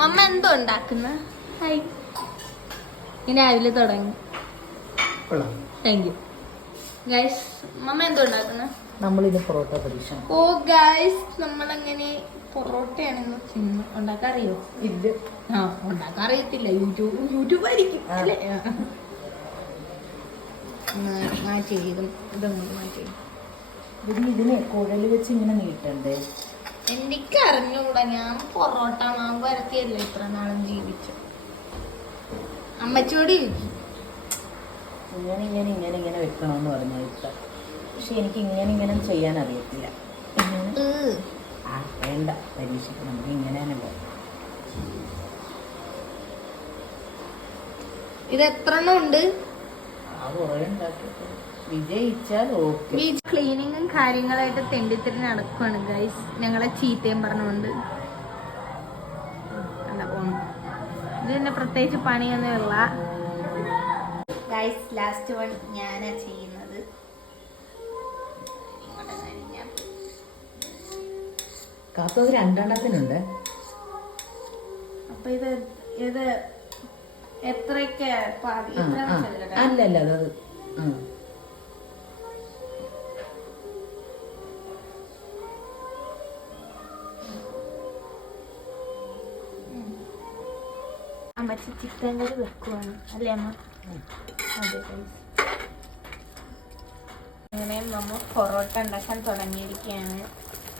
മമ്മ എന്തോ ഉണ്ടാക്കുന്ന രാവിലെ തുടങ്ങി. Thank you guys. മമ്മ എന്തോ ഉണ്ടാക്കുന്ന? നമ്മളിത് പൊറോട്ട പരീക്ഷ. ഓ ഗൈസ്, നമ്മളങ്ങനെ പൊറോട്ടയാണെന്ന് ഉണ്ടാക്കാറിയോ? ഇല്ല. ആ, ഉണ്ടാക്കാറിയത്തില്ല. യൂട്യൂബ് ആയിരിക്കും അല്ലേ? മാറ്റി ഇതൊന്നും മാറ്റി. ഇതിനെ കുഴല് വെച്ച് ഇങ്ങനെ നീട്ടണ്ടേ? എനിക്ക് അറിഞ്ഞൂടാ. ഞാൻ പൊറോട്ട മാവ് വരത്തിയല്ലേ ഇത്ര നാളും ജീവിച്ചു. അമ്മച്ചോട് ഇങ്ങനെ ഇങ്ങനെ ഇങ്ങനെ ഇങ്ങനെ വെക്കണമെന്ന് പറഞ്ഞു ഇപ്പം. പക്ഷെ എനിക്ക് ഇങ്ങനെ ഇങ്ങനെ ചെയ്യാൻ അറിയത്തില്ല. വേണ്ട, പരീക്ഷയ്ക്ക് നമുക്ക് ഇങ്ങനെ തന്നെ പോകാം. ഇത് എത്ര എണ്ണം ഉണ്ട്? കുറേ ഉണ്ടാക്കിയിട്ട് വിജയിച്ചാൽ ഓക്കെ. ക്ലീനിങ്ങും കാര്യങ്ങളായിട്ട് തെണ്ടിത്തിരി നടക്കുവാണ് ഗൈസ്. ഞങ്ങളെ ചീത്തയും പറഞ്ഞുകൊണ്ട് പോണം. ഇത് തന്നെ പ്രത്യേകിച്ച് പണിയൊന്നുമില്ല ഗൈസ്. ലാസ്റ്റ് വൺ ഞാനാ ചെയ്യുന്നത്. കാപ്പ അത് 2 എണ്ണത്തിനുണ്ട്. അപ്പൊ ഇത് എത്രയൊക്കെ അല്ലല്ല അത് അമ്മച്ചി ചിക്കൻ കറി വെക്കുവാണ് അല്ലേ അമ്മ? അതെ ഗൈസ്. അങ്ങനെ നമ്മൾ പൊറോട്ട ഉണ്ടാക്കാൻ തുടങ്ങിയിരിക്കുകയാണ്.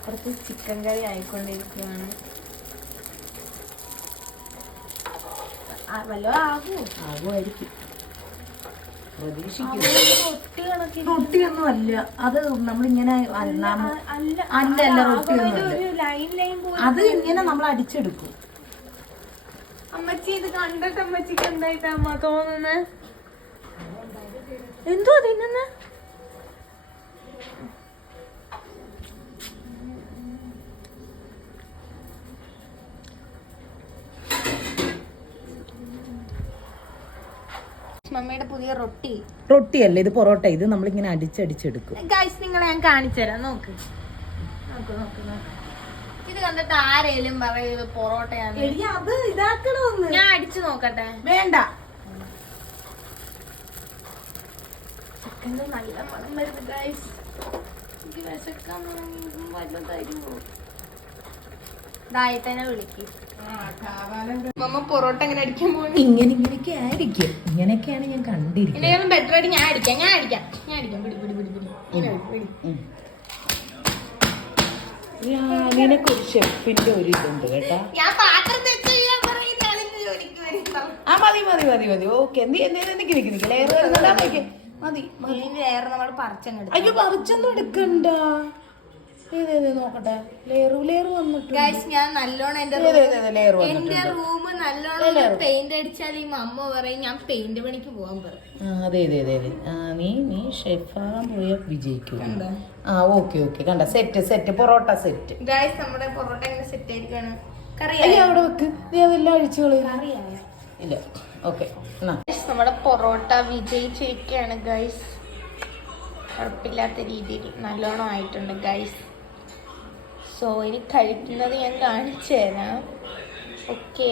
കുറച്ച് ചിക്കൻ കറി ആയിക്കൊണ്ടിരിക്കുകയാണ്. വല്ലതും ആകുമായിരിക്കും, റൊട്ടിയൊന്നും അല്ല അത്. നമ്മളിങ്ങനെ അല്ലല്ല റൊട്ടിയൊന്നും അത് ഇങ്ങനെ നമ്മൾ അടിച്ചെടുക്കും. അമ്മച്ചി ഇത് കണ്ടിട്ട് അമ്മച്ചിക്ക് എന്തായിട്ടാ അമ്മ തോന്നുന്നത്? എന്തോ തിന്നുന്ന മമ്മയുടെ പുതിയ റൊട്ടിയല്ല ഇത്, പൊറോട്ട. ഇത് നമ്മളിങ്ങനെ അടിച്ചെടുക്കും. ഗൈസ്, നിങ്ങളെ ഞാൻ കാണിച്ചു തരാം. നോക്ക്. ഇത് കണ്ടിട്ട് ആരേലും പറയത് പൊറോട്ടയാണ്. അത് ഇതാക്കണമെന്ന് ഞാൻ അടിച്ചു നോക്കട്ടെ. വേണ്ട. ചിക്കൻ്റെ നല്ല മണം വരുന്നു ഗൈസ്. എനിക്ക് വിശക്കാൻ വല്ലതായിരുന്നു. ഇതായിട്ടെന്നെ വിളിക്കും. മമ്മ പൊറോട്ട എങ്ങനെ അടിക്കാൻ പോകുന്നു? ഇങ്ങനെയൊക്കെ ആയിരിക്കും. ഇങ്ങനെയൊക്കെയാണ് ഞാൻ കണ്ടിരിക്കുന്നത്. ബെറ്റർ ആയിട്ട് ഞാൻ അടിക്കാം. നിനക്കൊരു ഷെഫിന്റെ ഒരു ഇതുണ്ട് കേട്ടാ. ഞാൻ പാത്രം തെച്ച് ചെയ്യാൻ മതി. ഓക്കെ. നിക്ക് ലെയർ വരുന്നുണ്ടാ. മതി. നമ്മൾ പറിച്ചെടുക്കും. അയ്യോ, പറിച്ചൊന്നും എടുക്കണ്ട. നോക്കട്ടെ. ലെയർ വന്നിട്ട് ഞാൻ നല്ലോണം എന്റെ റൂം നല്ലോണം പെയിന്റ് അടിച്ചാൽ ഈ അമ്മ പറയും ഞാൻ പെയിന്റ് പണിക്ക് പോകാൻ പറയും. അതെ. നീ ഷെഫാകാൻ പോയാ വിജയിക്കും. ഓക്കെ. കണ്ട, സെറ്റ് പൊറോട്ട സെറ്റ്. ഗൈസ്, നമ്മുടെ പൊറോട്ട എങ്ങനെ സെറ്റ് ആയിരിക്കാണ്. അവിടെ വെക്ക്. നീ അതെല്ലാം അഴിച്ചു കളയും. ഇല്ല. ഓക്കെ. നമ്മുടെ പൊറോട്ട വിജയിച്ചിരിക്കുകയാണ് ഗൈസ്. കുഴപ്പമില്ലാത്ത രീതിയിൽ നല്ലോണം ആയിട്ടുണ്ട് ഗൈസ്. സോ ഇനി കഴിക്കുന്നത് ഞാൻ കാണിച്ചു തരാം. ഓക്കേ.